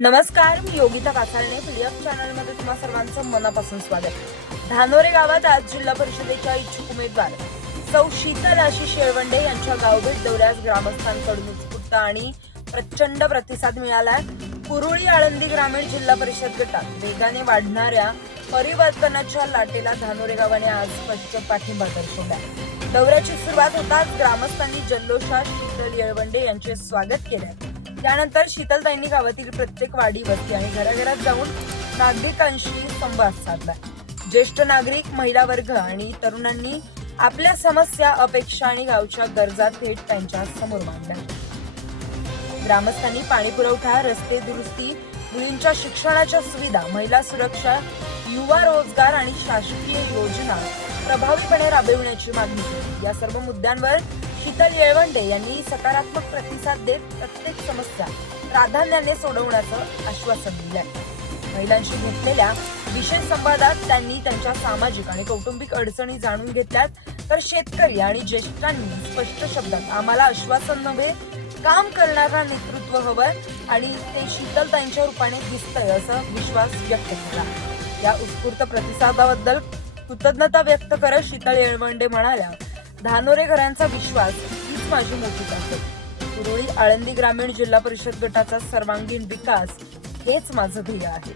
नमस्कार मी योगिता कासाळणे पीडीएफ चॅनलमध्ये तुम्हा सर्वांचं मनापासून स्वागत. धानोरे गावात आज जिल्हा परिषदेच्या इच्छुक उमेदवार सौ शीतल आशी येळवंडे यांच्या गावभेट दौऱ्यास ग्रामस्थांकडून उत्स्फूर्त आणि प्रचंड प्रतिसाद मिळाला कुरुळी आळंदी ग्रामीण जिल्हा परिषद गटात वेगाने वाढणाऱ्या परिवर्तनाच्या लाटेला धानोरे गावाने आज स्पष्ट पाठिंबा दर्शवला दौऱ्याची सुरुवात होताच ग्रामस्थांनी जल्लोषात शीतल येळवंडे यांचे स्वागत केले त्यानंतर शीतलताईंनी गावातील प्रत्येक वाडी वस्ती आणि घराघरात जाऊन नागरिकांशी संवाद साधला. ज्येष्ठ नागरिक महिला वर्ग आणि तरुणांनी आपल्या समस्या अपेक्षा आणि गावच्या गरजा थेट त्यांच्यासमोर मांडल्या. ग्रामस्थांनी पाणी पुरवठा रस्ते दुरुस्ती मुलींच्या शिक्षणाच्या सुविधा महिला सुरक्षा युवा रोजगार आणि शासकीय योजना प्रभावीपणे राबविण्याची मागणी केली. या सर्व मुद्द्यांवर शीतल येळवंडे यांनी सकारात्मक प्रतिसाद देत प्रत्येक समस्या प्राधान्याने सोडवण्याचं आश्वासन दिलंय. महिलांशी घेतलेल्या विशेष संवादात त्यांनी त्यांच्या सामाजिक आणि कौटुंबिक अडचणी जाणून घेतल्यात. तर शेतकरी आणि ज्येष्ठांनी स्पष्ट शब्दात आम्हाला आश्वासन नव्हे काम करणारा नेतृत्व हवंय आणि ते शीतल त्यांच्या रूपाने दिसतंय असं विश्वास व्यक्त केला. या उत्स्फूर्त प्रतिसादाबद्दल कृतज्ञता व्यक्त करत शीतल येळवंडे म्हणाल्या धानोरे घरांचा विश्वास हीच माझी मोठी ताकद कुरुळी आळंदी ग्रामीण जिल्हा परिषद गटाचा सर्वांगीण विकास हेच माझं ध्येय आहे.